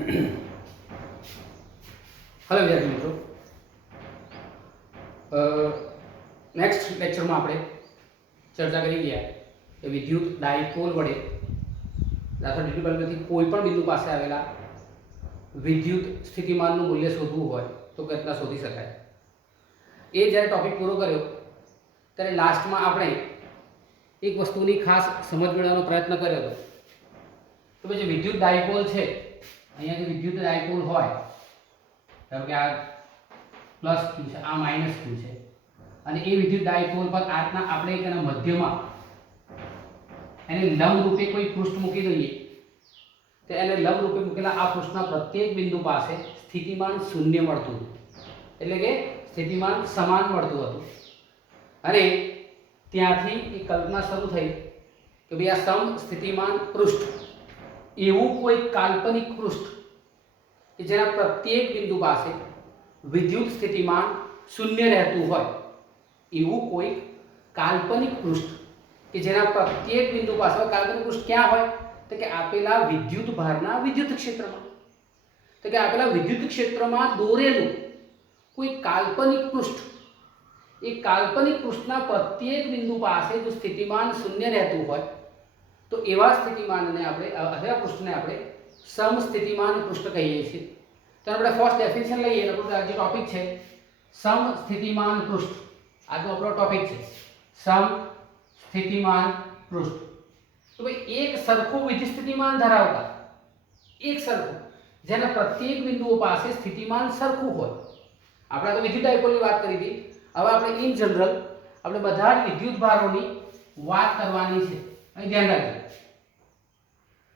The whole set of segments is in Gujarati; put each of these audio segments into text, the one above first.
हेलो विद्यार्थी मित्रों, नेक्स्ट लेक्चर में આપણે ચર્ચા કરી ગયા કે વિદ્યુત ડાયપોલ વડે દાખલા ડિફિકલ્ટથી કોઈ પણ બિંદુ પાસે આવેલા વિદ્યુત સ્થિતિમાનનું મૂલ્ય શોધવું હોય તો કેટલા શોધી શકાય। એ જ્યારે ટોપિક પૂરો કર્યો ત્યારે લાસ્ટમાં આપણે એક વસ્તુની ખાસ સમજ મેળવવાનો પ્રયત્ન કર્યો હતો કે ભાઈ જે વિદ્યુત ડાયપોલ છે, અહીંયા જે વિદ્યુત ડાયપોલ હોય, ધારો કે આ પ્લસ ક્યુ છે, આ માઇનસ ક્યુ છે, અને એ વિદ્યુત ડાયપોલ પર આજના આપણે તેના મધ્યમાં એને લંબ રૂપે કોઈ પૃષ્ઠ મૂકી દઈએ તો એને લંબ રૂપે મૂકેલા આ પૃષ્ઠના પ્રત્યેક બિંદુ પાસે સ્થિતિમાન શૂન્ય મળતું, એટલે કે સ્થિતિમાન સમાન મળતું હતું। અને ત્યાંથી એ કલ્પના શરૂ થઈ કે ભાઈ આ સમ સ્થિતિમાન પૃષ્ઠ એવું કોઈ કાલ્પનિક પૃષ્ઠ કે જેના પ્રત્યેક બિંદુ પાસે વિદ્યુત સ્થિતિમાન શૂન્ય રહેતું હોય, એવું કોઈ કાલ્પનિક પૃષ્ઠ કે જેના પ્રત્યેક બિંદુ પાસે કાલ્પનિક પૃષ્ઠ ક્યાં હોય તો કે આપેલા વિદ્યુત ભારના વિદ્યુત ક્ષેત્રમાં, તો કે આપેલા વિદ્યુત ક્ષેત્રમાં દોરેલું કોઈ કાલ્પનિક પૃષ્ઠ, એ કાલ્પનિક પૃષ્ઠના પ્રત્યેક બિંદુ પાસે જો સ્થિતિમાન શૂન્ય રહેતું હોય તો એવા સ્થિતિમાનને આપણે એવા પૃષ્ઠને આપણે સમસ્થિતિમાન પૃષ્ઠ કહીએ છીએ। તો આપણે ફર્સ્ટ ડેફિનેશન લઈએ તો આપણો જે ટોપિક છે સમસ્થિતિમાન પૃષ્ઠ, આજનો આપણો ટોપિક છે સમસ્થિતિમાન પૃષ્ઠ। તો ભાઈ એક સરખું વિદ્યુત સ્થિતિમાન ધરાવતા, એક સરખું જેના પ્રત્યેક બિંદુઓ પાસે સ્થિતિમાન સરખું હોય। આપણે તો વિદ્યુત ડાયપોલની વાત કરી હતી, હવે આપણે ઇન જનરલ આપણે બધા જ વિદ્યુત ભારોની વાત કરવાની છે, અહીં ધ્યાન રાખજો।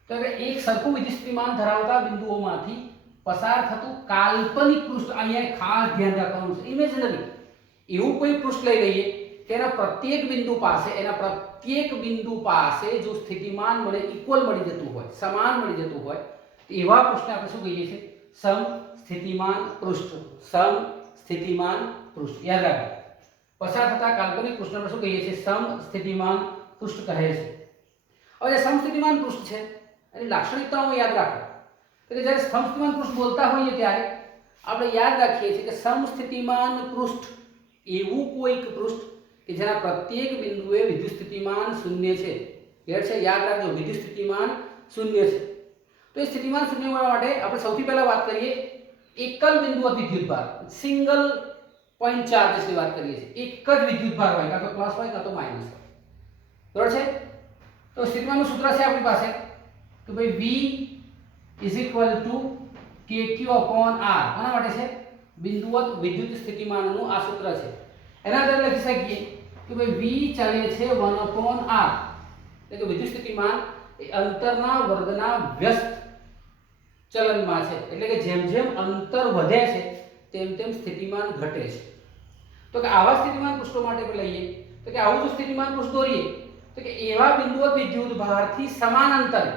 તો કે એક સરખું વિદ્યુત સ્થિતિમાન ધરાવતા બિંદુઓમાંથી પસાર થતું કાલ્પનિક પૃષ્ઠ, અહીંયા ખાસ ધ્યાન રાખવાનું છે, ઇમેજનરી એવું કોઈ પૃષ્ઠ લઈ લઈએ તેના પ્રત્યેક બિંદુ પાસે, એના પ્રત્યેક બિંદુ પાસે જો સ્થિતિમાન મને ઇક્વલ મળી જતું હોય, સમાન મળી જતું હોય, તો એવા પૃષ્ઠને આપણે શું કહીએ છીએ? સમસ્થિતિમાન પૃષ્ઠ। સમસ્થિતિમાન પૃષ્ઠ યાદ રાખો, પસાર થતા કાલ્પનિક પૃષ્ઠને આપણે શું કહીએ છીએ? સમસ્થિતિમાન પૃષ્ઠ કહે છે। હવે જે સમસ્થિતિમાન પૃષ્ઠ છે એની લાક્ષણિકતાઓ યાદ રાખો કે જ્યારે સમસ્થિતિમાન પૃષ્ઠ બોલતા હોઈએ ત્યારે આપણે યાદ રાખીએ છીએ કે સમસ્થિતિમાન પૃષ્ઠ એવું કોઈક પૃષ્ઠ કે જેના પ્રત્યેક બિંદુએ વિદ્યુત સ્થિતિમાન શૂન્ય છે। ક્લિયર છે? યાદ રાખજો, વિદ્યુત સ્થિતિમાન શૂન્ય છે। તો એ સ્થિતિમાન શૂન્ય મળવા માટે આપણે સૌથી પહેલા વાત કરીએ એકલ બિંદુવત વિદ્યુતભાર, સિંગલ પોઈન્ટ ચાર્જની વાત કરીએ છીએ। એક જ વિદ્યુતભાર હોય, કાં તો પ્લસ હોય કાં તો માઈનસ હોય, બરાબર છે? તો સ્થિતિમાનનું સૂત્ર છે આપણી પાસે કે ભાઈ V = KQ/R, આના માટે છે બિંદુવત વિદ્યુત સ્થિતિમાનનું આ સૂત્ર છે। એના આધારે લખી શકીએ કે ભાઈ V ચાલે છે 1/R, એટલે કે વિદ્યુત સ્થિતિમાન એ અંતરના વર્ગના વ્યસ્ત ચલનમાં છે, એટલે કે જેમ જેમ અંતર વધે છે તેમ તેમ સ્થિતિમાન ઘટે છે। તો કે આવા સ્થિતિમાન પૃષ્ઠો માટે આપણે લઈએ તો કે આવું જો સ્થિતિમાન પૃષ્ઠ દોરીએ તો કે એવા બિંદુવત વિદ્યુતભારથી સમાન અંતરે,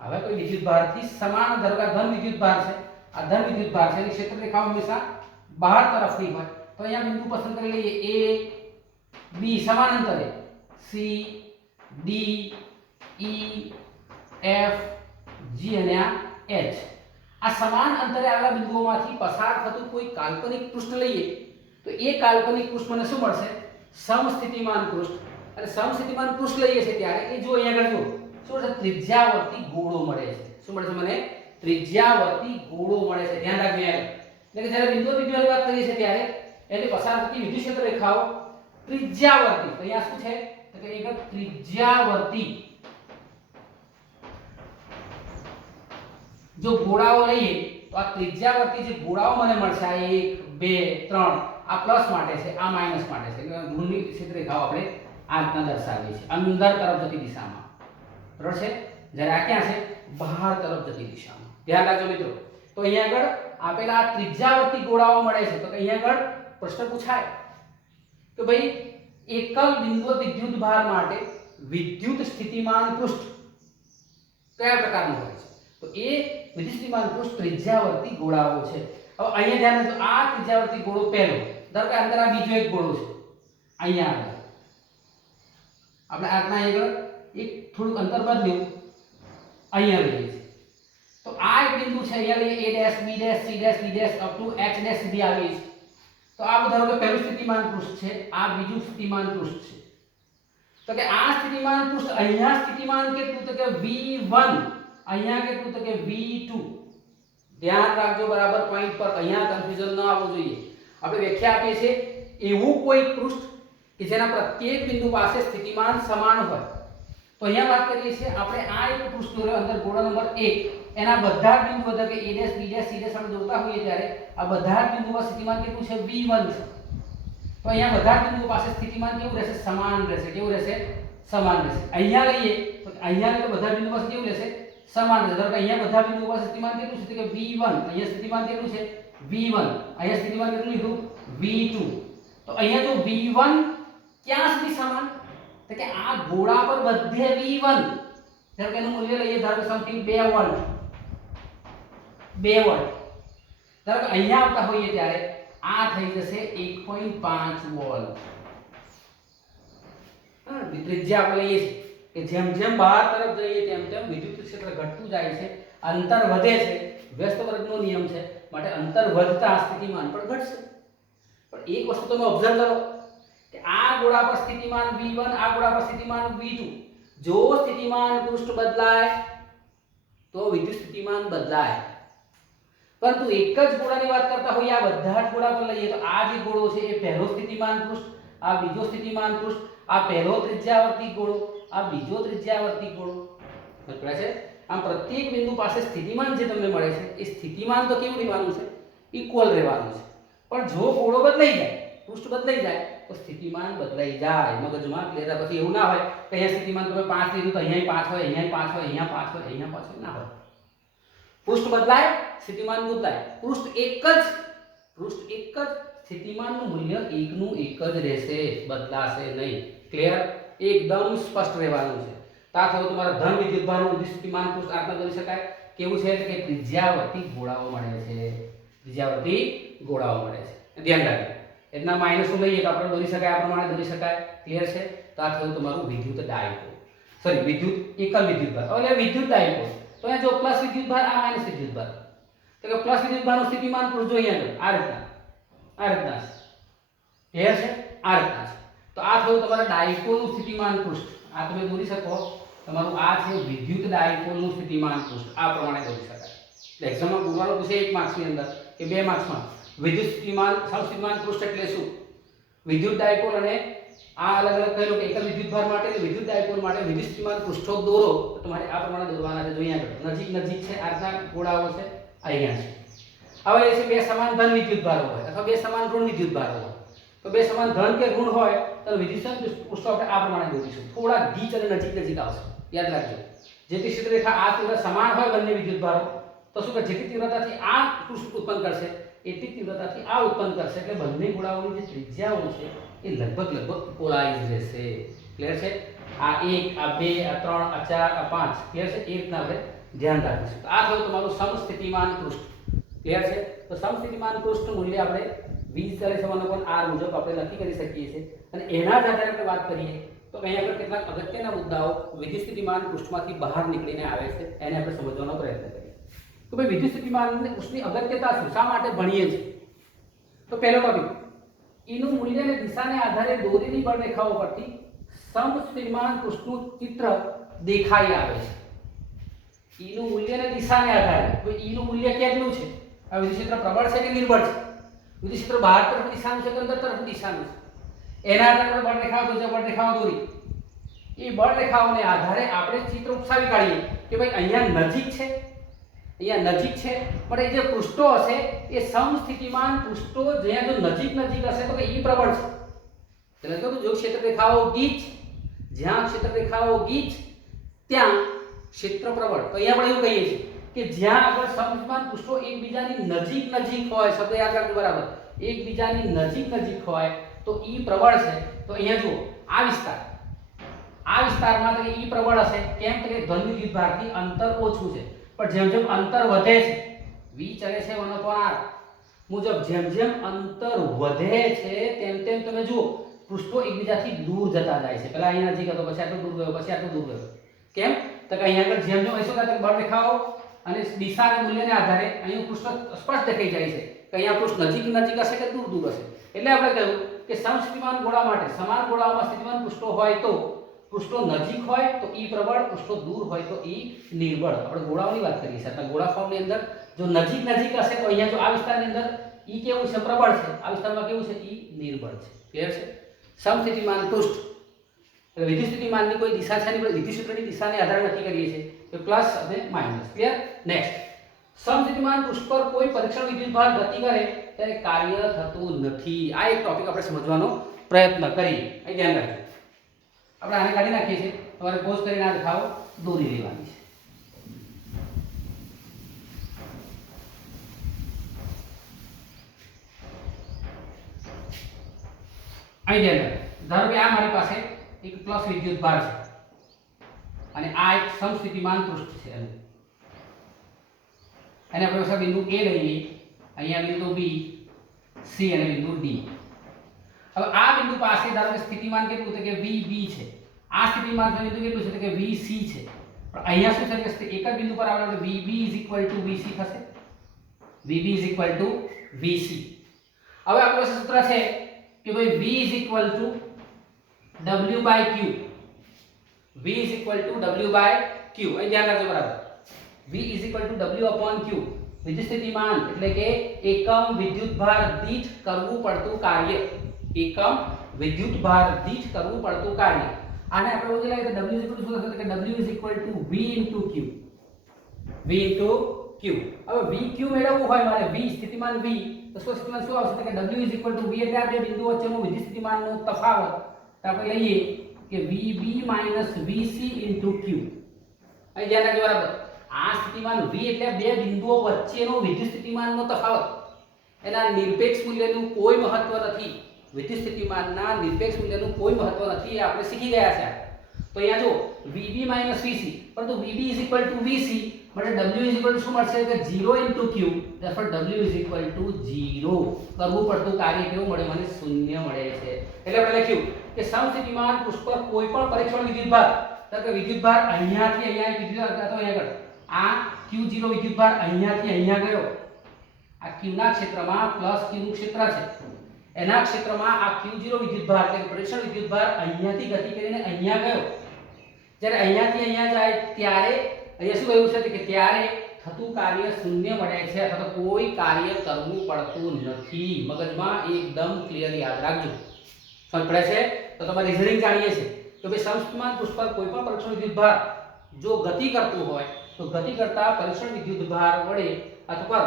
હવે કોઈ વિદ્યુતભારથી સમાન ધારો કે ધન વિદ્યુતભાર છે, આ ધન વિદ્યુતભાર છે, એની ક્ષેત્ર રેખાઓ હંમેશા બહાર તરફની હોય, તો અહીંયા બિંદુ પસંદ કરી લઈએ A B, સમાન અંતરે C D E F G અને આ H, આ સમાન અંતરે આવેલા બિંદુઓમાંથી પસાર થતું કોઈ કાલ્પનિક પૃષ્ઠ લઈએ તો એ કાલ્પનિક પૃષ્ઠ મને શું મળશે? સમસ્થિતિમાન પૃષ્ઠ। અને સમસ્થિતિમાન પૃષ્ઠ લઈએ છીએ ત્યારે એ જો અહીંયા આગળ જો શું છે? ત્રિજ્યાવર્તી ગોળો મળે છે। શું મળે છે મને? ત્રિજ્યાવર્તી ગોળો મળે છે, ધ્યાન રાખજો યાર। એટલે કે જ્યારે બિંદુવત વિદ્યુતની વાત કરીએ છીએ ત્યારે એની પસાર થતી વિદ્યુત ક્ષેત્ર રેખાઓ ત્રિજ્યાવર્તી, તો અહીંયા શું છે તો કે એક ત્રિજ્યાવર્તી જો ગોળાઓ લઈએ તો આ ત્રિજ્યાવર્તી જે ગોળાઓ મને મળશે, આ 1 2 3, આ પ્લસ માટે છે, આ માઈનસ માટે છે, એટલે ધ્રુવની ક્ષેત્ર રેખાઓ આપણે આ રીતના દર્શાવીએ છીએ અંદર તરફ જતી દિશામાં, બરાબર છે? જ્યારે આ ક્યાં છે? બહાર તરફ જતી દિશામાં, ધ્યાન રાખજો મિત્રો। તો અહીંયા આગળ આપેલા આ ત્રિજ્યાવર્તી ગોળાઓ મળે છે, તો અહીંયા આગળ પ્રશ્ન પૂછાય કે ભાઈ એકલ બિંદુવત વિદ્યુતભાર માટે વિદ્યુત સ્થિતિમાન પૃષ્ઠ કયા પ્રકારનું હોય છે? તો એ વિદ્યુત સ્થિતિમાન પૃષ્ઠ ત્રિજ્યાવર્તી ગોળાઓ છે। હવે અહીંયા ધ્યાન રાખજો, આ ત્રિજ્યાવર્તી ગોળો પહેલો, ધારો કે અંદર આ બીજો એક ગોળો છે, અહીંયા આગળ આપણે આટલા આગળ એક થોડું અંતર બદલ્યું, અહીંયા લઈએ છીએ, તો આ કેટલું છે અહીંયા લઈએ a dash b dash c dash d dash up to h dash સુધી આવી છે તો આ ધારો કે પહેલું સ્થિતિમાન પૃષ્ઠ છે આ બીજું સ્થિતિમાન પૃષ્ઠ છે તો કે આ સ્થિતિમાન પૃષ્ઠ અહીંયા સ્થિતિમાન કેટલું તો કે v1 અહીંયા કેટલું તો કે v2 ધ્યાન રાખજો બરાબર પોઈન્ટ પર અહીંયા કન્ફ્યુઝન ન આવવું જોઈએ આપણે વ્યાખ્યા આપીએ છીએ એવું કોઈ પૃષ્ઠ કે જેના પ્રત્યેક બિંદુ પાસે સ્થિતિમાન સમાન હોય તો અહીંયા વાત કરીએ છીએ આપણે આ એક પૃષ્ઠ દોર્યો અંદર ગોળા નંબર 1 એના બધા જ બિંદુઓ એટલે કે a dash b dash c dash આપણે દોરતા હોઈએ ત્યારે આ બધા જ બિંદુઓ સ્થિતિમાન કેટલું છે v1 છે તો અહીંયા બધા જ બિંદુઓ પાસે સ્થિતિમાન કેવું રહેશે સમાન રહેશે કેવું રહેશે સમાન રહેશે અહીંયા લઈએ તો અહીંયા તો બધા બિંદુઓ પાસે કેવું રહેશે સમાન રહેશે ધારો કે અહીંયા બધા બિંદુઓ પાસે સ્થિતિમાન કેટલું છે તો કે v1 અહીંયા સ્થિતિમાન કેટલું છે v1 અહીંયા સ્થિતિમાન કેટલું લીધું v2 તો અહીંયા જો v1 ક્યાં સુધી સમાન તો કે આ ગોળા પર બધે v1 ધારો કે એનું મૂલ્ય લઈએ ધારો કે સમથિંગ 2 વોલ્ટ ધારો કે અહીંયા આવતા હોઈએ ત્યારે આ થઈ જશે 1.5 વોલ્ટ હા ત્રિજ્યા આપણે લઈએ કે જેમ જેમ બહાર તરફ જઈએ તેમ તેમ વિદ્યુત ક્ષેત્ર ઘટતું જાય છે અંતર વધે છે વ્યસ્ત વર્ગનો નિયમ છે માટે અંતર વધતા સ્થિતિમાન પણ ઘટશે પણ એક વસ્તુ તમે ઓબ્ઝર્વ કરો કે આ ગોળા પર સ્થિતિમાન v1 આ ગોળા પર સ્થિતિમાન v2 જો સ્થિતિમાન પૃષ્ઠ બદલાય તો વિદ્યુત સ્થિતિમાન બદલાય પરંતુ એક જ ગોળાની વાત કરતા હોઈએ આ બધા જ ગોળા પર લઈએ તો આ જે ગોળો છે એ પહેલો સ્થિતિમાન પૃષ્ઠ આ બીજો સ્થિતિમાન પૃષ્ઠ આ પહેલો ત્રિજ્યાવર્તી ગોળો આ બીજો ત્રિજ્યાવર્તી ગોળો બરાબર છે આમ પ્રત્યેક બિંદુ પાસે સ્થિતિમાન જે તમને મળે છે એ સ્થિતિમાન તો કેવું રહેવાનું છે ઇક્વલ રહેવાનું છે પણ જો ગોળો બદલાઈ જાય પૃષ્ઠ બદલાઈ જાય તો સ્થિતિમાન બદલાઈ જાય મગજમાં ક્લિયર પછી એવું ના હોય કે અહીંયા સ્થિતિમાન તમે 5 લીધું તો અહીંયા 5 હોય અહીંયા 5 હોય અહીંયા 5 હોય અહીંયા 5 હોય ના હોય પૃષ્ઠ બદલાય સ્થિતિમાન બદલાય પૃષ્ઠ એક જ સ્થિતિમાનનું મૂલ્ય એકનું એક જ રહેશે બદલાશે નહીં ક્લિયર એકદમ સ્પષ્ટ રહેવાનું છે તા થયું તમારા ધન વિદ્યુતભારનું ઉદ્દિષ્ટ સ્થિતિમાન પૃષ્ઠ આત્મા દોરી શકાય કેવું છે એટલે કે ત્રિજ્યાવર્તી ગોળાઓ મળે છે ત્રિજ્યાવર્તી ગોળાઓ મળે છે ધ્યાન રાખજો એના માઈનસ લઈએ તો આપણે દોરી શકાય આ પ્રમાણે દોરી શકાય ક્લિયર છે તા થયું તમારું વિદ્યુત ડાયપોલ સોરી વિદ્યુત એકલ વિદ્યુતભાર એટલે વિદ્યુત ડાયપોલ તો અહીંયા જો પ્લસ વિદ્યુતભાર આ માઈનસ વિદ્યુતભાર તો કે પ્લસ વિદ્યુતભારનું સ્થિતિમાન પૃષ્ઠ જો અહીંયા આ રીતના ક્લિયર છે આ રીતના છે તો આ થયું તમારા ડાયપોલનું સ્થિતિમાન પૃષ્ઠ આ તમે દોરી શકો તમારું આ છે વિદ્યુત ડાયપોલનું સ્થિતિમાન પૃષ્ઠ આ પ્રમાણે દોરી શકાય એક્ઝામમાં પૂરવાનું પૂછે 1 માર્ક્સની અંદર કે 2 માર્ક્સમાં વિદ્યુત સ્થિતિમાન સમસ્થિતિમાન પૃષ્ઠ એટલે શું વિદ્યુત ડાયપોલ અને આ અલગ અલગ કહી લો કે એકલ વિદ્યુતભાર માટે અને વિદ્યુત ડાયપોલ માટે વિદ્યુત સ્થિતિમાન પૃષ્ઠો દોરો તો તમારે આ પ્રમાણે દોરવાના છે જોઈએ આગળ નજીક છે આ રીતના ગોળાઓ છે અહીંયા છે હવે એ છે બે સમાન ધન વિદ્યુતભારો હોય અથવા બે સમાન ઋણ વિદ્યુતભારો હોય તો બે સમાન ધન કે ઋણ હોય તો વિદ્યુત પૃષ્ઠો આપણે આ પ્રમાણે દોરીશું થોડા ગીચ અને નજીક આવશે યાદ રાખજો જેથી ક્ષેત્રરેખા આ તીવ્રતા સમાન હોય બંને વિદ્યુતભારો તો શું કે જેટલી તીવ્રતાથી આ પૃષ્ઠ ઉત્પન્ન કરશે એટલી તીવ્રતાથી આ ઉત્પન્ન કરશે એટલે બંને ગોળાઓની જે ત્રિજ્યાઓ છે એ લગભગ પોલારાઇઝ રહેશે ક્લિયર છે આ 1 આ 2 આ 3 આ 4 આ 5 ક્લિયર છે એ રીતના આપણે ધ્યાન રાખીશું તો આ થયું તમારું સમસ્થિતિમાન પૃષ્ઠ ક્લિયર છે તો સમસ્થિતિમાન પૃષ્ઠ મૂલ્ય આપણે 20/r મુજબ આપણે નક્કી કરી શકીએ છીએ અને એના જ આધારે આપણે વાત કરીએ તો અહીંયા આગળ કેટલાક અગત્યના મુદ્દાઓ વિદ્યુત સ્થિતિમાન પૃષ્ઠમાંથી બહાર નીકળીને આવે છે એને આપણે સમજવાનો પ્રયત્ન કરીએ તો ભાઈ વિદ્યુત સ્થિતિમાન પૃષ્ઠની અગત્યતા શું શા માટે ભણીએ છીએ તો પહેલો ટોપિક એનું મૂલ્ય અને દિશાને આધારે દોરેલી બળરેખાઓ પરથી સમસ્થિતિમાન પૃષ્ઠનું ચિત્ર દેખાઈ આવે છે એનું મૂલ્ય અને દિશાને આધારે તો એનું મૂલ્ય કેટલું છે આ વિદ્યુત ક્ષેત્ર પ્રબળ છે કે નિર્બળ છે વિદ્યુત ક્ષેત્ર બહાર તરફ દિશાનું છે કે અંદર તરફ દિશાનું છે એના આધારે આપણે બળરેખાઓ દોરીએ બળરેખાઓ દોરી એ બળરેખાઓને આધારે આપણે ચિત્ર ઉપસાવી કાઢીએ કે ભાઈ અહીંયા નજીક છે પણ એ જે પૃષ્ઠો હશે એ સમસ્થિતિમાન પૃષ્ઠો જ્યાં જો નજીક હશે તો કે એ પ્રબળ છે એટલે કે જો ક્ષેત્રરેખાઓ ગીચ જ્યાં ક્ષેત્રરેખાઓ ગીચ ત્યાં ક્ષેત્ર પ્રબળ તો અહીંયા આપણે એવું કહીએ છીએ કે જ્યાં આગળ સમસ્થિતિમાન પૃષ્ઠો એકબીજાની નજીક હોય શબ્દ યાદ રાખજો બરાબર એકબીજાની નજીક હોય તો ઈ પ્રબળ છે તો અહીંયા જુઓ આ વિસ્તારમાં તો ઈ પ્રબળ હશે કેમ કે ધન વિદ્યુતભારથી અંતર ઓછું છે પણ જેમ જેમ અંતર વધે છે v ચલે છે 1/r મુજબ જેમ અંતર વધે છે તેમ તમે જુઓ પૃષ્ઠો એકબીજાથી દૂર જતા જાય છે પહેલા અહીંયા નજીક હતો પછી આટલું દૂર ગયો પછી આટલું દૂર ગયો કેમ તો કે અહીંયા આગળ જેમ જેમ શું કહેતા બળરેખાઓ અને દિશા અને મૂલ્યને આધારે અહીં પૃષ્ઠ સ્પષ્ટ દેખાઈ જાય છે કે અહીંયા પૃષ્ઠ નજીક હશે કે દૂર દૂર હશે. એટલે આપણે કહ્યું કે સમસ્થિતિમાન ગોળા માટે સમાન ગોળાઓમાં સ્થિતિમાન પૃષ્ઠો હોય તો પૃષ્ઠો નજીક હોય તો E પ્રબળ, પૃષ્ઠો દૂર હોય તો E નિર્બળ. આપણે ગોળાઓની વાત કરીએ છીએ. એટલે ગોળા ફોર્મની અંદર જો નજીક હશે તો અહીંયા જો આ વિસ્તારની અંદર E કેવું છે? પ્રબળ છે. આ વિસ્તારમાં કેવું છે? E નિર્બળ છે. ક્લિયર છે? સમસ્થિતિમાન પૃષ્ઠ એટલે વિદ્યુત સ્થિતિમાનની કોઈ દિશા છે નહીં, વિદ્યુત ક્ષેત્રની દિશાને આધારે નક્કી કરીએ છીએ કે પ્લસ અને માઈનસ. ક્લિયર? નેક્સ્ટ, સમસ્થિતિમાન પૃષ્ઠ પર કોઈ પરીક્ષણ વિદ્યુતભાર ગતિ કરે ત્યારે કાર્ય થતું નથી. આ એક ટોપિક આપણે સમજવાનો પ્રયત્ન કરીએ. અહીં ધ્યાન રાખજો. આપણે આને કાઢી નાખીએ છીએ. તમારે પોઝ કરીને આ દેખાવ દોરી લેવાની છે. અહીં ધ્યાન રાખજો. ધારો કે આ મારી પાસે એક પ્લસ વિદ્યુતભાર છે અને આ એક સમસ્થિતિમાન પૃષ્ઠ છે. અને આપણે પાસે બિંદુ A લઈએ, અહીંયા બિંદુ B, C અને બિંદુ D. હવે આ બિંદુ પાસે ધારો કે સ્થિતિમાન કેટલું છે કે VB છે. આ સ્થિતિમાન બિંદુ કેટલું છે કે VC છે. પણ અહીંયા શું થશે કે એક જ બિંદુ પર આવે એટલે VB VC થશે. VB VC. હવે આપણી પાસે સૂત્ર છે કે ભાઈ V W/Q. V W/Q. અહીં ધ્યાન રાખજો બરાબર. V W/Q. વિદ્યુત સ્થિતિમાન એટલે કે એકમ વિદ્યુતભાર દીઠ કરવું પડતું કાર્ય. એકમ વિદ્યુતભાર દીઠ કરવું પડતું કાર્ય. આને આપણે બોલી લઈએ તો W શું થશે કે W V × Q. V × Q. હવે VQ મેળવવું હોય મારે V સ્થિતિમાન V તો સ્થિતિમાન શું આવશે કે W V એટલે આ બે બિંદુ વચ્ચેનો વિદ્યુત સ્થિતિમાનનો તફાવત આપણે લઈએ કે VB - VC × Q. અહીં ધ્યાન રાખજો બરાબર. આ સ્થિતિમાન V એટલે બે બિંદુઓ વચ્ચેનો વિદ્યુત સ્થિતિમાનનો તફાવત. એના નિરપેક્ષ મૂલ્યનું કોઈ મહત્વ નથી. વિદ્યુત સ્થિતિમાનના નિરપેક્ષ મૂલ્યનું કોઈ મહત્વ નથી. એ આપણે શીખી ગયા છે. તો અહીંયા જો VB - VC, પરંતુ VB VC માટે W શું મળશે કે 0 × Q. therefore W 0. કરવું પડતું કાર્ય કેવું મળે? મને શૂન્ય મળે છે. એટલે આપણે લખ્યું કે સમસ્થિતિમાન પૃષ્ઠ પર કોઈ પણ પરીક્ષણ વિદ્યુતભાર, એટલે કે વિદ્યુતભાર અહીંયાથી અહીંયા વિદ્યુતભાર તો અહીંયા આગળ આ Q0 વિદ્યુતભાર અહીંયાથી અહીંયા ગયો. આ Q ના ક્ષેત્રમાં પ્લસ Q નું ક્ષેત્ર છે. એના ક્ષેત્રમાં આ Q0 વિદ્યુતભાર એટલે પરીક્ષણ વિદ્યુતભાર અહીંયાથી ગતિ કરીને અહીંયા ગયો. જ્યારે અહીંયાથી અહીંયા જાય ત્યારે અહીંયા શું કહ્યું છે કે ત્યારે થતું કાર્ય શૂન્ય મળે છે અથવા તો કોઈ કાર્ય કરવું પડતું નથી. મગજમાં એકદમ ક્લિયર યાદ રાખજો. સમજ પડે છે? તો તમારે રિઝનિંગ જાણીએ છે કે ભાઈ સમસ્થિતિમાન પૃષ્ઠ પર કોઈ પણ પરીક્ષણ વિદ્યુતભાર જો ગતિ કરતું હોય તો ગતિ કરતા પરીક્ષણ વિદ્યુતભાર વડે અથવા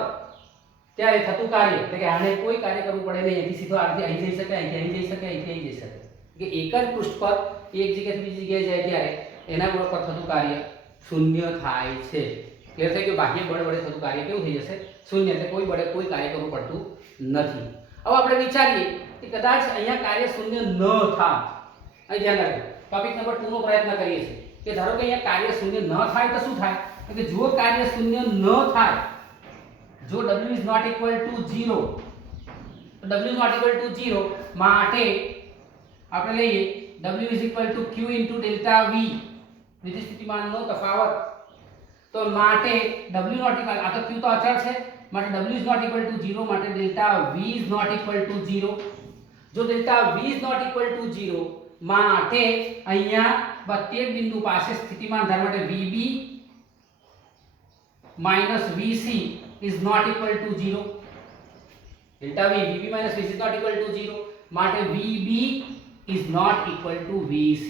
ત્યારે થતું કાર્ય એટલે કે આને કોઈ કાર્ય કરવું પડે નહીં. અહીંથી સીધો અહીં જઈ શકે, અહીંથી અહીં જઈ શકે, અહીંથી અહીં જઈ શકે. કે એક જ પૃષ્ઠ પર એક જગ્યાએથી બીજી જગ્યાએ જાય ત્યારે એના પર થતું કાર્ય શૂન્ય થાય છે. ક્લિયર થઈ ગયું? બાહ્ય બળ વડે થતું કાર્ય કેવું થઈ જશે? શૂન્ય. એટલે કોઈ બળે કોઈ કાર્ય કરવું પડતું નથી. હવે આપણે વિચારીએ કે કદાચ અહીંયા કાર્ય શૂન્ય ન થાય. અહીં ધ્યાન રાખજો. ટોપિક નંબર 2 નો પ્રયત્ન કરીએ છીએ કે ધારો કે અહીંયા કાર્ય શૂન્ય ન થાય તો શું થાય? કે જો કાર્ય શૂન્ય ન થાય, જો W ≠ 0, તો W ≠ 0 માટે આપણે લઈએ W Q × ડેલ્ટા V વિદ્યુત સ્થિતિમાનનો તફાવત. તો માટે W ≠ આ તો Q તો અચળ છે માટે W ≠ 0 માટે ડેલ્ટા V ≠ 0. જો ડેલ્ટા V ≠ 0 માટે અહીંયા પ્રત્યેક બિંદુ પાસે સ્થિતિમાન ધાર માટે VB - VC is not equal to 0. delta V VB - VC is not equal to 0 માટે VB is not equal to VC.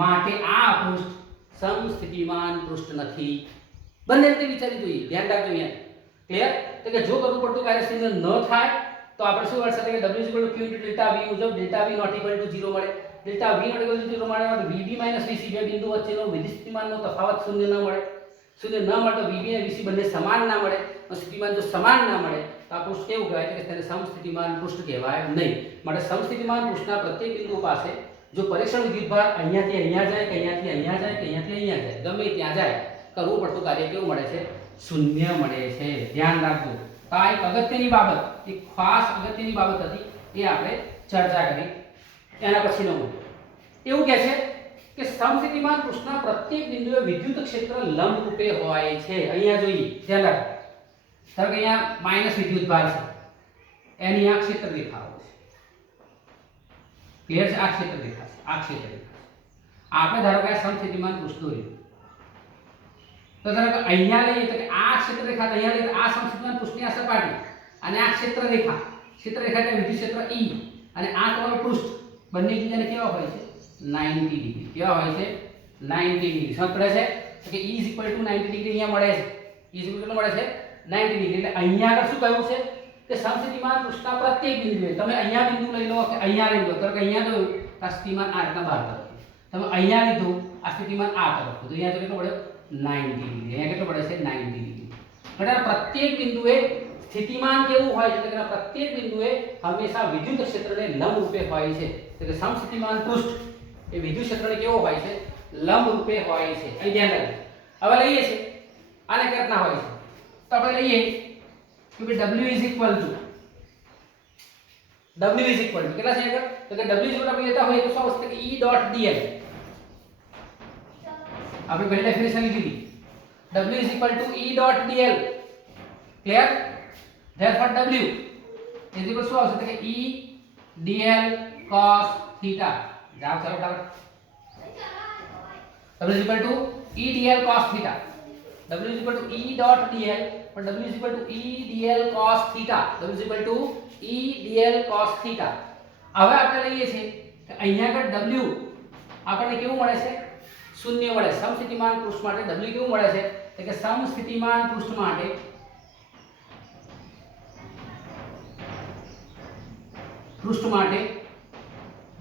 માટે આ પૃષ્ઠ સમસ્થિતિમાન પૃષ્ઠ નથી. બંને રીતે વિચારી જોઈએ. ધ્યાન રાખજો અહીંયા. ક્લિયર? તો કે જો કરવું પડતું કાર્ય શૂન્ય ન થાય તો આપણે શું મળશે કે W Q × ડેલ્ટા V મુજબ ડેલ્ટા V ≠ 0 મળે. ડેલ્ટા V ≠ 0 મળે એટલે VB - VC બે બિંદુ વચ્ચેનો વિદ્યુત સ્થિતિમાનનો તફાવત શૂન્ય ન મળે. શૂન્ય ન મળે તો VB અને VC બંને સમાન ના મળે. સ્થિતિમાન જો સમાન ના મળે તો આ પૃષ્ઠ કેવું કહેવાય કે તેને સમસ્થિતિમાન પૃષ્ઠ કહેવાય નહીં. માટે સમસ્થિતિમાન પૃષ્ઠના પ્રત્યેક બિંદુ પાસે જો પરીક્ષણ વિદ્યુતભાર અહીંયાથી અહીંયા જાય કે અહીંયાથી અહીંયા જાય કે અહીંયાથી અહીંયા જાય ગમે ત્યાં જાય કરવું પડતું કાર્ય કેવું મળે છે? શૂન્ય મળે છે. ધ્યાન રાખજો. તો આ એક અગત્યની બાબત, એક ખાસ અગત્યની બાબત હતી, એ આપણે ચર્ચા કરી. એના પછીનો મુદ્દો એવું કહે છે કે સમસ્થિતિમાન પૃષ્ઠના પ્રત્યેક બિંદુએ વિદ્યુત ક્ષેત્ર લંબ રૂપે હોય છે. અહીંયા જોઈએ, ધ્યાન રાખો. ધારો કે અહીંયા માઈનસ વિદ્યુત ભાર છે, એની આ ક્ષેત્ર રેખા હોય છે. ક્લિયર છે? આ ક્ષેત્ર રેખા છે, આ ક્ષેત્ર રેખા છે. આપણે ધારો કે આ સમસ્થિતિમાન પૃષ્ઠ દોર્યું, તો ધારો કે અહીંયા લઈએ તો કે આ ક્ષેત્ર રેખા, તો અહીંયા લઈએ તો આ સમસ્થિતિમાન પૃષ્ઠની આ સપાટી અને આ ક્ષેત્ર રેખા એટલે વિદ્યુત ક્ષેત્ર E અને આ તમારું પૃષ્ઠ બંને એકબીજાને કેવા હોય છે? 90 ડિગ્રી. કેવા હોય છે? 90 ડિગ્રી. સમજ પડે છે? તો કે E = 90 ડિગ્રી અહીંયા મળે છે. E = કેટલું મળે છે? 90 ડિગ્રી. એટલે અહીંયા આગળ શું કહ્યું છે કે સમસ્થિતિમાન પૃષ્ઠના પ્રત્યેક બિંદુએ, તમે અહીંયા બિંદુ લઈ લો કે અહીંયા લઈ લો, તો કે અહીંયા જો આ સ્થિતિમાન આ રીતના બહાર તરફ, તમે અહીંયા લીધું આ સ્થિતિમાન આ તરફ, તો અહીંયા કેટલું પડે? 90 ડિગ્રી. અહીંયા કેટલું પડે છે? 90 ડિગ્રી. એટલે પ્રત્યેક બિંદુએ સ્થિતિમાન કેવું હોય છે? કે પ્રત્યેક બિંદુએ હંમેશા વિદ્યુત ક્ષેત્રને લંબ રૂપે હોય છે. એટલે સમસ્થિતિમાન પૃષ્ઠ એ વિદ્યુત ક્ષેત્રને કેવો હોય છે? લંબ રૂપે હોય છે. અહીં ધ્યાન રાખજો. હવે લઈએ છે આને કઈ રીતના હોય છે? તો આપણે લઈએ કે W કેટલા છે આગળ? તો કે W આપણે લેતા હોઈએ તો શું આવશે કે E.dl. આપણે પહેલી ડેફિનેશન લીધી W E.dl. Clear? Therefore W is equal શું આવશે? તો કે E dl cos theta. જવાબ ચાલો ફટાફટ. W is equal to E dl cos theta. W is equal to E dot dl, પણ W is equal to E dl cos theta. W is equal to E dl cos theta. હવે આપણે લઈએ છે કે અહીંયા આગળ W આપણને કેવું મળે છે? શૂન્ય મળે. સમસ્થિતિમાન પૃષ્ઠ માટે W કેવું મળે છે? તો કે સમસ્થિતિમાન પૃષ્ઠ માટે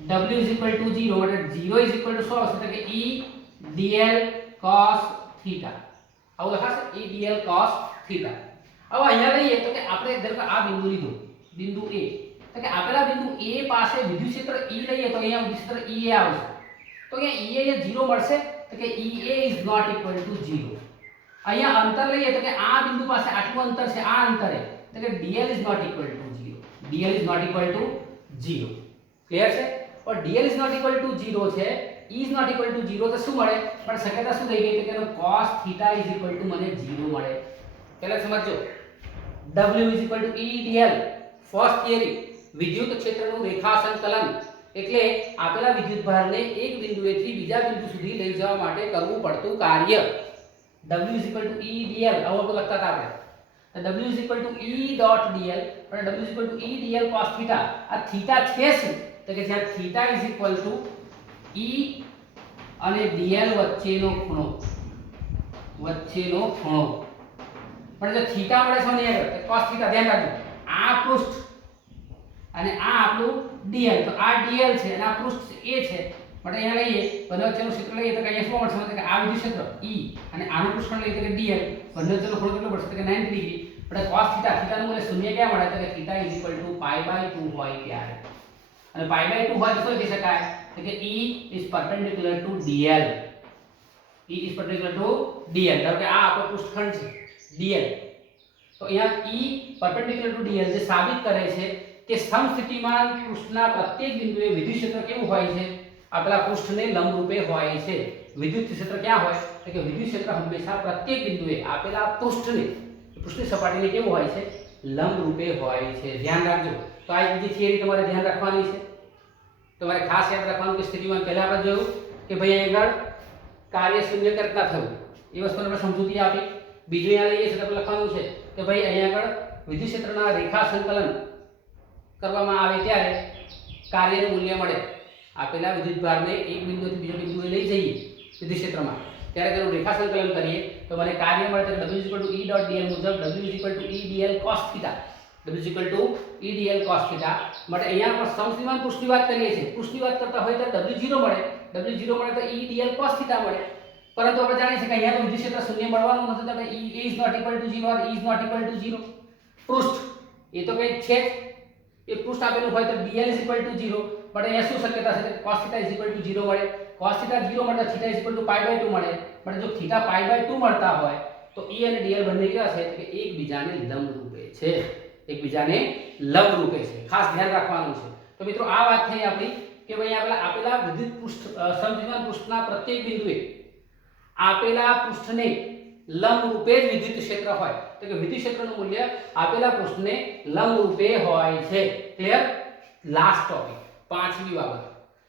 W is equal to 0, मतलब 0 is equal to શું આવશે? તો કે E dl cos theta. આવું લખાશે E dl cos theta. હવે અહીંયા લઈએ તો કે આપણે ધારો કે આ બિંદુ લીધું, બિંદુ A, તો કે આપેલા બિંદુ A પાસે વિદ્યુત ક્ષેત્ર E લઈએ તો અહીંયા વિદ્યુત ક્ષેત્ર EA આવશે. તો અહીંયા EA એ 0 મળશે, તો કે EA is not equal to 0. અહીંયા અંતર લઈએ તો કે આ બિંદુ પાસે આટલું અંતર છે, આ અંતરે, તો કે dl is not equal to 0. dl is not equal to 0. Clear છે? और dl is not equal to 0 છે, E is not equal to 0, તો શું મળે? પણ શક્યતા શું થઈ ગઈ? તો કે એનો cos theta is equal to મને 0 મળે. પહેલા સમજો. W is equal to E dl. First theory, વિદ્યુત ક્ષેત્રનું રેખા સંકલન એટલે આપેલા વિદ્યુત ભારને એક બિંદુએથી બીજા બિંદુ સુધી લઈ જવા માટે કરવું પડતું કાર્ય. W is equal to E dl. આવો આપણે લખતા હતા આપણે. W is equal to E dot dl, અને W is equal to E dl cos theta. આ થીટા છે શું? તો કે જ્યાં theta is equal to E અને dl વચ્ચેનો ખૂણો, પણ જો થીટા મળે છે ને આગળ cos theta, ધ્યાન રાખજો. આ પૃષ્ઠ અને આ આપણું dl, તો આ dl છે અને આ પૃષ્ઠ A છે, પણ અહીંયા લઈએ બંને વચ્ચેનું ક્ષેત્ર લઈએ તો કે અહીંયા શું મળશે? તો કે આ વિદ્યુત ક્ષેત્ર E અને આનું પૃષ્ઠ લઈએ તો કે dl, બંને વચ્ચેનો ખૂણો કેટલો પડશે? તો કે 90 ડિગ્રી. પણ cos theta, થીટાનું મૂલ્ય શૂન્ય ક્યાં મળે? તો કે theta is equal to pi/2 હોય ત્યારે. અને pi/2 હોય તો શું લખી શકાય? તો કે E is perpendicular to dl. E is perpendicular to dl. ધારો કે આ આપણો પૃષ્ઠખંડ છે dl, તો અહીંયા E perpendicular to dl જે સાબિત કરે છે કે સમસ્થિતિમાન પૃષ્ઠના પ્રત્યેક બિંદુએ વિદ્યુત ક્ષેત્ર કેવું હોય છે? આપેલા પૃષ્ઠને લંબ રૂપે હોય છે. વિદ્યુત ક્ષેત્ર ક્યાં હોય? તો કે વિદ્યુત ક્ષેત્ર હંમેશા પ્રત્યેક બિંદુએ આપેલા પૃષ્ઠની સપાટીને કેવું હોય છે? લંબ રૂપે હોય છે. ધ્યાન રાખજો. તો આ બીજી થિયરી તમારે ધ્યાન રાખવાની છે. તમારે ખાસ યાદ રાખવાનું કે સ્થિતિમાન પહેલા આપણે જોયું કે ભાઈ અહીં આગળ કાર્ય શૂન્ય કરતા થયું, એ વસ્તુને આપણે સમજૂતી આપી. બીજું અહીંયા લઈએ છે તો આપણે લખવાનું છે કે ભાઈ અહીંયા આગળ વિદ્યુત ક્ષેત્રના રેખા સંકલન કરવામાં આવે ત્યારે કાર્યનું મૂલ્ય મળે. આપેલા વિદ્યુત ભારને એક બિંદુથી બીજા બિંદુએ લઈ જઈએ વિદ્યુત ક્ષેત્રમાં, ત્યારે તેનું રેખા સંકલન કરીએ તો મને કાર્ય મળે. તો W is equal to E dot dl મુજબ W is equal to E dl cos theta. W is equal to E dl cos theta. માટે અહીંયા પર સમસ્થિતિમાન પૃષ્ઠની વાત કરીએ છીએ. પૃષ્ઠની વાત કરતા હોય તો W 0 મળે. W 0 મળે તો E dl cos theta મળે. પરંતુ આપણે જાણીએ છીએ કે અહીંયા તો વિદ્યુત ક્ષેત્ર શૂન્ય મળવાનું નથી, તો E is not equal to 0 or E is not equal to 0. પૃષ્ઠ એ તો કંઈક છે જ, એ પૃષ્ઠ આપેલું હોય તો dl is equal to 0, પણ અહીંયા શું શક્યતા છે? cos theta is equal to 0 મળે. cos theta 0 મળે તો theta is equal to pi/2 મળે. પણ જો theta pi/2 મળતા હોય તો E અને dl બંને કેવા છે? કે એકબીજાને લંબ રૂપે છે. ખાસ ધ્યાન રાખવાનું છે. તો મિત્રો આ વાત થઈ આપણી કે કે ભાઈ આપેલા વિદ્યુત પૃષ્ઠ સમસ્થિતિમાન પૃષ્ઠના પ્રત્યેક બિંદુએ આપેલા પૃષ્ઠને લંબ રૂપે જ વિદ્યુત ક્ષેત્ર હોય, તો કે વિદ્યુત ક્ષેત્રનું મૂલ્ય આપેલા પૃષ્ઠને લંબ રૂપે હોય છે. ક્લિયર? લાસ્ટ ટોપિક, પાંચમી બાબત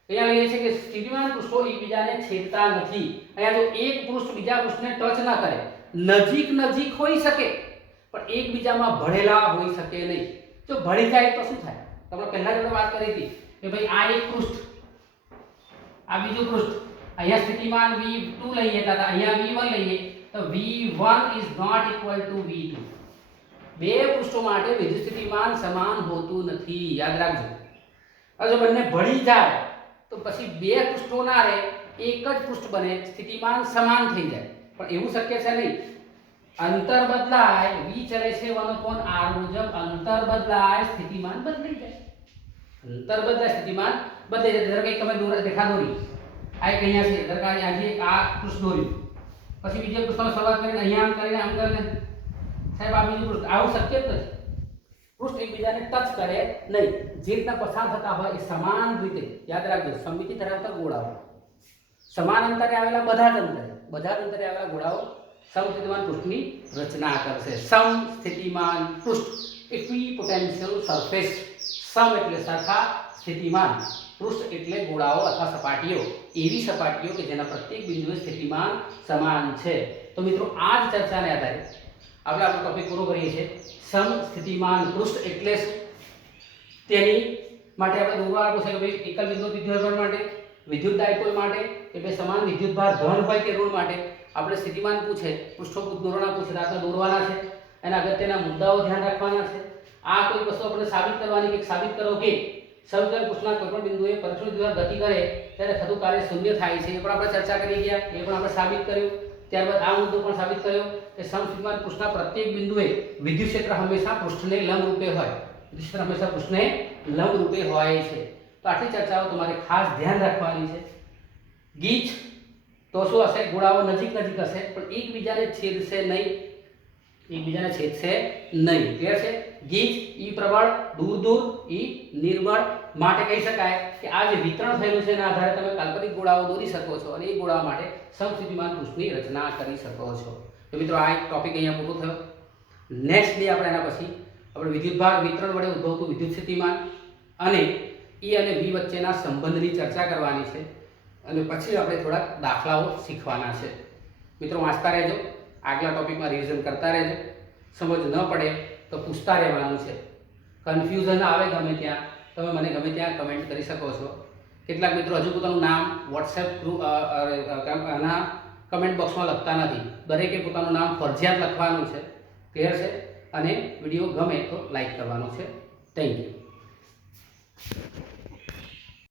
અહીંયા લઈએ છે કે સ્થિતિમાન પૃષ્ઠો એકબીજાને છેદતા નથી. અહીંયા જો એક પૃષ્ઠ બીજા પૃષ્ઠને ટચ ના કરે, નજીક હોઈ શકે પણ એકબીજામાં ભળેલા હોઈ શકે નહીં. જો ભળી જાય તો શું થાય? આપણે પહેલા જ વાત કરી હતી કે ભાઈ આ એક પૃષ્ઠ, આ બીજું પૃષ્ઠ, અહીંયા સ્થિતિમાન V2 લઈએ તો અહીંયા V1 લઈએ તો V1 is not equal to V2. બે પૃષ્ઠો માટે વિદ્યુત સ્થિતિમાન સમાન હોતું નથી, યાદ રાખજો. હવે જો બંને ભળી જાય તો પછી બે પૃષ્ઠો ના રહે, એક જ પૃષ્ઠ બને, સ્થિતિમાન સમાન થઈ જાય. પણ એવું શક્ય છે નહીં. અંતર બદલાય, V ચલે છે 1/r મુજબ, અંતર બદલાય સ્થિતિમાન બદલાઈ જાય. અંતર બદલાય સ્થિતિમાન બદલાઈ જાય. ધારો કે તમે રેખા દોરી, આ એક અહીંયા છે, ધારો કે આજે આ પૃષ્ઠ દોર્યું, પછી બીજા પૃષ્ઠમાં શરૂઆત કરીને અહીંયા આમ કરીને સાહેબ આ બીજું પૃષ્ઠ, આવું શક્ય જ નથી. પૃષ્ઠ એકબીજાને ટચ કરે નહીં. જે રીતના પસાર થતા હોય એ સમાન રીતે યાદ રાખજો. સમમિતિ ધરાવતા ગોળાઓ સમાન અંતરે આવેલા બધા જ અંતરે આવેલા ગોળાઓ સમસ્થિતિમાન પૃષ્ઠની રચના કરશે. સમસ્થિતિમાન પૃષ્ઠ, ઇક્વિપોટેન્શિયલ સરફેસ. સમ એટલે સરખા, સ્થિતિમાન, પૃષ્ઠ એટલે ગોળાઓ અથવા સપાટીઓ, એવી સપાટીઓ કે જેના પ્રત્યેક બિંદુએ સ્થિતિમાન સમાન છે. તો મિત્રો આ જ ચર્ચાને આધારે આપણે આપણો ટોપિક પૂરો કરીએ છીએ. સમસ્થિતિમાન પૃષ્ઠ એટલે તેની માટે આપણે દોરવા આપો છે કે ભાઈ એકલ બિંદુ દ્વિધ્રુવ માટે, વિદ્યુત ડાયપોલ માટે કે ભાઈ સમાન વિદ્યુતભાર ધન હોય કે ઋણ માટે આપણે સ્થિતિમાન પૂછે, પૃષ્ઠો દોરવાના પૂછે, આપણે દોરવાના છે. એના અગત્યના મુદ્દાઓ ધ્યાન રાખવાના છે. આ કોઈ વસ્તુ આપણે સાબિત કરવાની કે સાબિત કરો કે સમતલ પૃષ્ઠના કોઈ પણ બિંદુએ પરોક્ષ વિદ્યુતભાર ગતિ કરે ત્યારે થતું કાર્ય શૂન્ય થાય છે, એ પણ આપણે ચર્ચા કરી ગયા, એ પણ આપણે સાબિત કર્યું. ત્યારબાદ આ મુદ્દો પણ સાબિત કર્યો કે સમસ્થિતિમાન પૃષ્ઠના પ્રત્યેક બિંદુએ વિદ્યુત ક્ષેત્ર હંમેશા પૃષ્ઠને લંબ રૂપે હોય, વિદ્યુત ક્ષેત્ર હંમેશા પૃષ્ઠને લંબ રૂપે હોય છે. તો આટલી ચર્ચાઓ તમારે ખાસ ધ્યાન રાખવાની છે. ગીચ તો શું હશે? ગોળાઓ નજીક હશે પણ એકબીજાને છેદશે નહીં, ક્લિયર છે? ગીચ ઈ પ્રબળ, દૂર, ઈ નિર્બળ. માટે કહી શકાય કે આ જે વિતરણ થયેલું છે એના આધારે તમે કાલ્પનિક ગોળાઓ દોરી શકો છો અને એ ગોળા માટે સમસ્થિતિમાન પૃષ્ઠની રચના કરી શકો છો. તો મિત્રો આ એક ટોપિક અહીંયા પૂરો થયો. નેક્સ્ટ ડે આપણે એના પછી આપણે વિદ્યુતભાર વિતરણ વડે ઉદ્ભવતું વિદ્યુત સ્થિતિમાન અને E અને V વચ્ચેના સંબંધની ચર્ચા કરવાની છે અને પછી આપણે થોડાક દાખલાઓ શીખવાના છે. મિત્રો વાંચતા રહેજો, આગલા ટોપિકમાં રિવિઝન કરતા રહેજો. સમજ ન પડે તો પૂછતા રહેવાનું છે. કન્ફ્યુઝન આવે ગમે ત્યાં તમે મને ગમે ત્યાં કમેન્ટ કરી શકો છો. કેટલાક મિત્રો હજુ પોતાનું નામ વોટ્સએપ ગ્રુપ આના કમેન્ટ બોક્સમાં લખતા નથી. દરેકે પોતાનું નામ ફરજિયાત લખવાનું છે, ક્લિયર છે? અને વિડીયો ગમે તો લાઈક કરવાનો છે. Thank you.